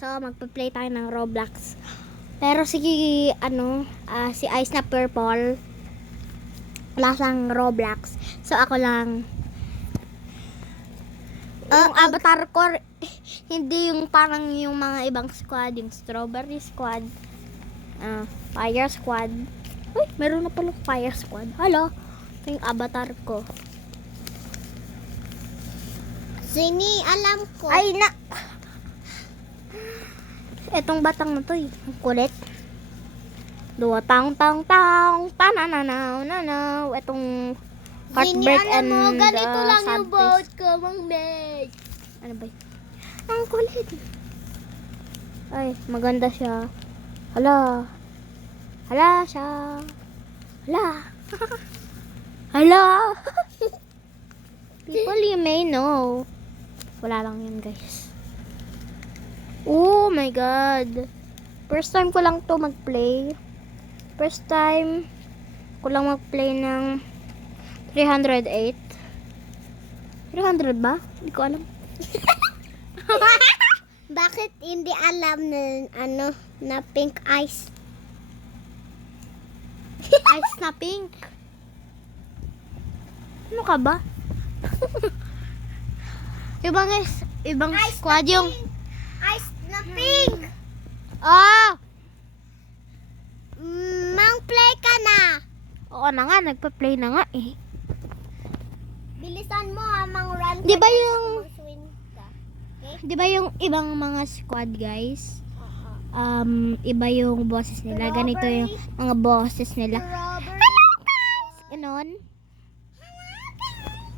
So, magpa-play tayo ng Roblox. Pero si Ice na Purple, wala siyang Roblox. So, ako lang. Yung avatar ko, hindi yung parang yung mga ibang squad. Yung Strawberry Squad. Fire Squad. Uy, meron na pala Fire Squad. Hello. Ito yung avatar ko. Sini, alam ko. Ay, na! Etong batang na to eh. Ang kulit. Dua tang tang tang. Tanananaw nanaw. Etong heartbreak Sini, alam mo, and ganito lang sad yung boat face. ko, Mang Meg. Ano ba yun? Ang kulit. Ay, maganda siya. Hala. Hala siya. Hala. Hala. People you may know. Wala lang yun, guys. Oh my God. First time ko lang to mag-play. First time ko lang mag-play ng 308. 300 ba? Hindi ko alam. Bakit hindi alam na, na pink ice? Ice na pink. Ano ka ba? ibang Ice squad na yung... Ice na pink! Ah! Mang play ka na! Oo na nga, nagpa-play na nga eh. Bilisan mo ha, Mang run. Di ba ka, yung- mag-swim ka. Di ba yung ibang mga squad, guys? Iba yung boses nila. Ganito yung mga boses nila. Hello guys! Ganon.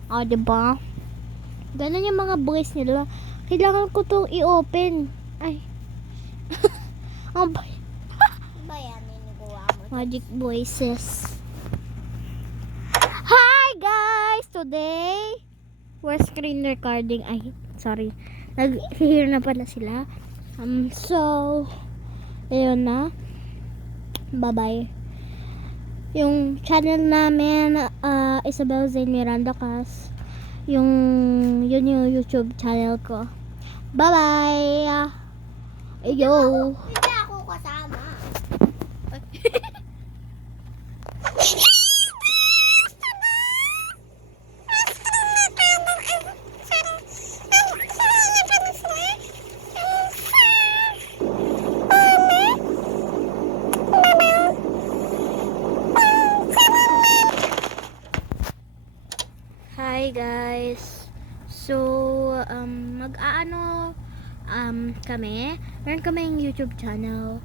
O, diba? Ganon yung mga voice nila. Kailangan ko itong i-open. Ay. Ang Ba yan, inukuha mo? magic voices. Hi guys! Today, we're screen recording. Ay, sorry. Nag-hear na pala sila. So, ayun na. Bye-bye. Yung channel namin, Isabel Zane Miranda Cas. Yun yung YouTube channel ko. Bye-bye! Ayo! Hindi ako kasama. Hi guys. So, kami. Meron kami yung YouTube channel.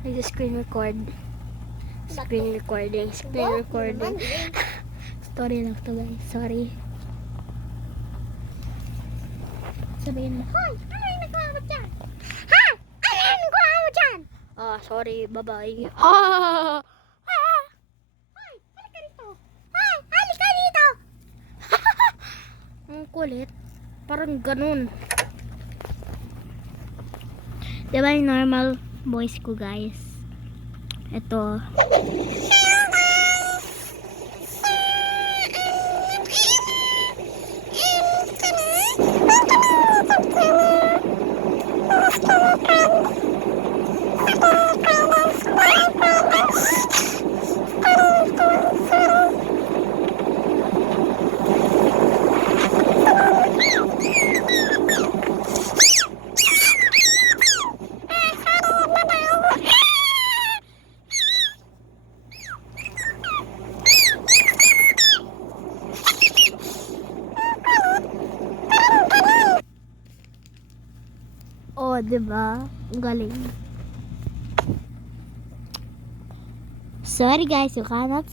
Nag-screen record. Screen recording. Story lang to guys. Sorry. Sabihin mo. Hoy, ano yung nagawa mo dyan? Ha? Ano yung nagawa mo dyan? Sorry. Bye-bye. Hoy, halika dito. Hoy, halika dito. Ang kulit. Parang ganun. Diba yung normal voice ko guys? Ito. Oh, diba? Ang galing. Sorry guys, you cannot